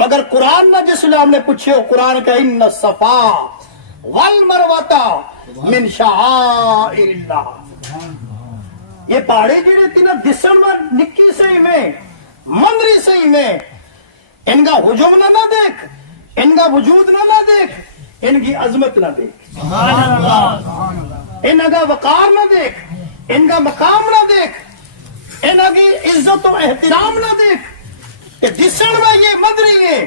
مگر قرآن نہ جس نے ہم نے پوچھے قرآن کا ان الصفا والمروہ من شعائر اللہ. یہ پہاڑے جڑے تھی نا دسن میں نکی صحیح میں مندری صحیح میں ان کا ہجوم نہ دیکھ ان کا وجود نہ دیکھ ان کی عظمت نہ دیکھ ان کا وقار نہ دیکھ ان کا مقام نہ دیکھ ان کی عزت و احترام نہ دیکھ کہ دسن میں یہ مندری ہے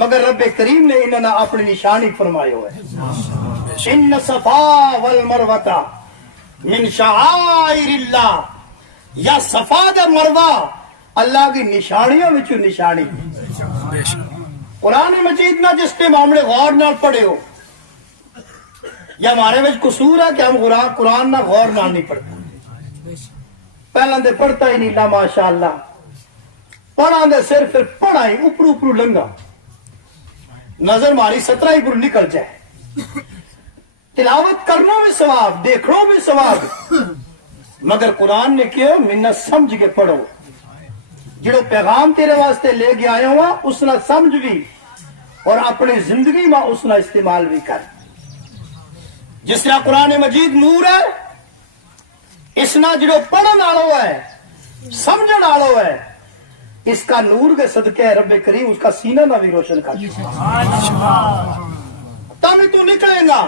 مگر رب کریم نے انہوں نے اپنی نشانی فرمایا ہے ان صفا والمروہ من شعائر اللہ. یا صفا دا مروہ اللہ کی نشانیوں میں نشانی. قرآن مجید نہ جس کے معاملے غور نہ پڑھے ہو یا ہمارے میں قصور ہے کہ ہم قرآن نہ غور نہ نہیں پڑھتے. پہلے دے پڑھتا ہی نہیں لا ماشاء اللہ پڑھا دے صرف پھر پڑھا ہی اوپر اوپر لنگا نظر ماری 17 ہی پر نکل جائے. تلاوت کرنا بھی ثواب دیکھنا بھی ثواب مگر قرآن نے کیا منت سمجھ کے پڑھو. جڑو پیغام تیرے واسطے لے کے آیا ہوا اس نہ سمجھ بھی اور اپنی زندگی میں اس نہ استعمال بھی کر. جس طرح قرآن مجید نور ہے اس نہ جڑو پڑھن آلو ہے سمجھن آلو ہے اس کا نور کے صدقے رب کریم اس کا سینہ نہ بھی روشن کر. تب تو نکلے گا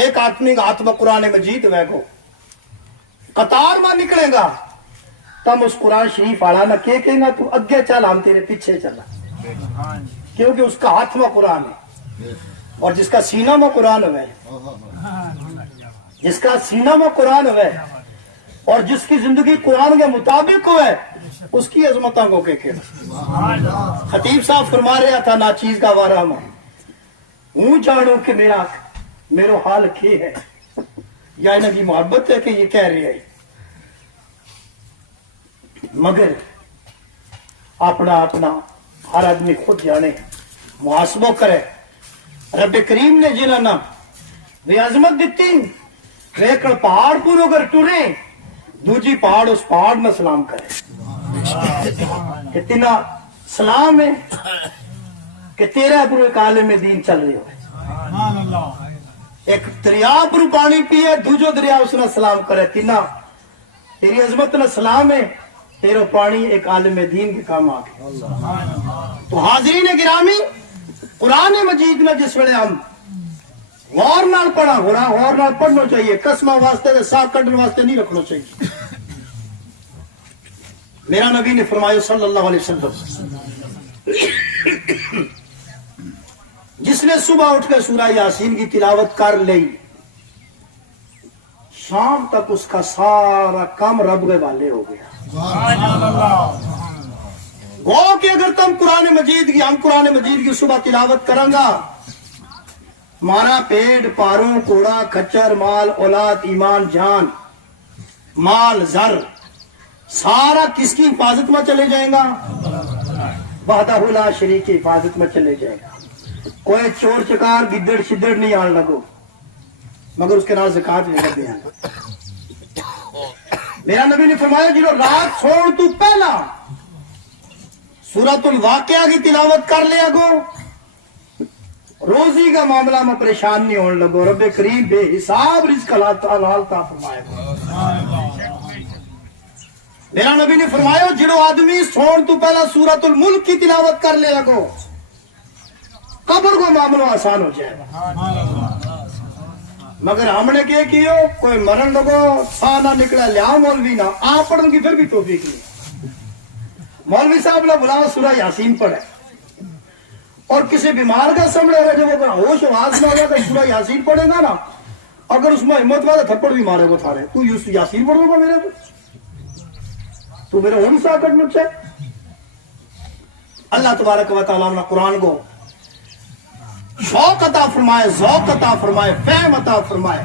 ایک آدمی کا ہاتھ میں قرآن مجید ہے کو قطار میں نکلے گا تم اس قرآن شریف والا نہ کہے گا تو اگے چل ہم تیرے پیچھے چلا کیونکہ اس کا ہاتھ میں قرآن ہے اور جس کا سینہ میں قرآن ہے جس کا سینہ میں قرآن ہے اور جس کی زندگی قرآن کے مطابق ہے اس کی عظمتوں کو کہ خطیب صاحب فرما رہا تھا ناچیز کا وارہ میں ہوں جانو کہ میرا حال کیا ہے یا انہیں کی محبت ہے کہ یہ کہہ رہی ہے مگر اپنا ہر آدمی خود جانے محاسبہ کرے. رب کریم نے جنہوں نے وہ عظمت دیتی ویکڑ پہاڑ پورو اگر ٹرے دوجی پہاڑ اس پہاڑ میں سلام کرے. اتنا سلام ہے کہ تیرا پر ایک عالم دین چل رہی ہو ایک دریا پر پانی پیے دوجو دریا اس نے سلام کرے تینا تیری عظمت نے سلام ہے تیرو پانی ایک عالم دین کے کام آگے. تو حاضرین گرامی قرآن مجید میں جس ویلے ہم غور نال پڑھا غور نال پڑھنا چاہیے قسمہ واسطے ساتھ کٹنے واسطے نہیں رکھنا چاہیے. میرا نبی نے فرمایا صلی اللہ علیہ وسلم جس نے صبح اٹھ کے سورہ یاسین کی تلاوت کر لی شام تک اس کا سارا کام رب کے والے ہو گیا. گو کہ اگر ہم قرآن مجید کی صبح تلاوت کریں گا ہمارا پیٹ پاروں کوڑا کچر مال اولاد ایمان جان مال زر سارا کس کی حفاظت میں چلے جائے گا وحدہ لا شریک کی حفاظت میں چلے جائے گا. کوئی چور چکار گدڑ شدڑ نہیں آن لگو مگر اس کے نام زکات نہیں کرتے ہیں. میرا نبی نے فرمایا جنہوں رات سوڑ تو پہلا سورۃ الواقعہ کی تلاوت کر لیا گو روزی کا معاملہ میں پریشان نہیں ہونے لگو رب کریم بے حساب رزق حلال عطا فرمائے گا. میرا نبی نے فرمایا جنہوں آدمی سوڑ تو پہلا سورۃ الملک کی تلاوت کر لیا گو قبر کو معاملہ آسان ہو جائے گا. مگر ہم نے کیا کیو کوئی مرن لگو سا نہ نکلا لیا مولوی نہ آپ پڑھن کی پھر بھی توفیق نہیں. مولوی صاحب نے بلا سورہ یاسین پڑھے اور کسی بیمار کا سمجھے گا جب وہ ہوش آواز میں ہوگا تو سورہ یاسین پڑھے گا نا اگر اس میں ہمت والا تھپڑ بھی مارے گا تھارے تو یاسین پڑھ گا میرے تو میرے ہوں سا کٹنا چاہے. اللہ تبارک و تعالیٰ نے قرآن کو شوق عطا فرمائے ذوق عطا فرمائے فہم عطا فرمائے.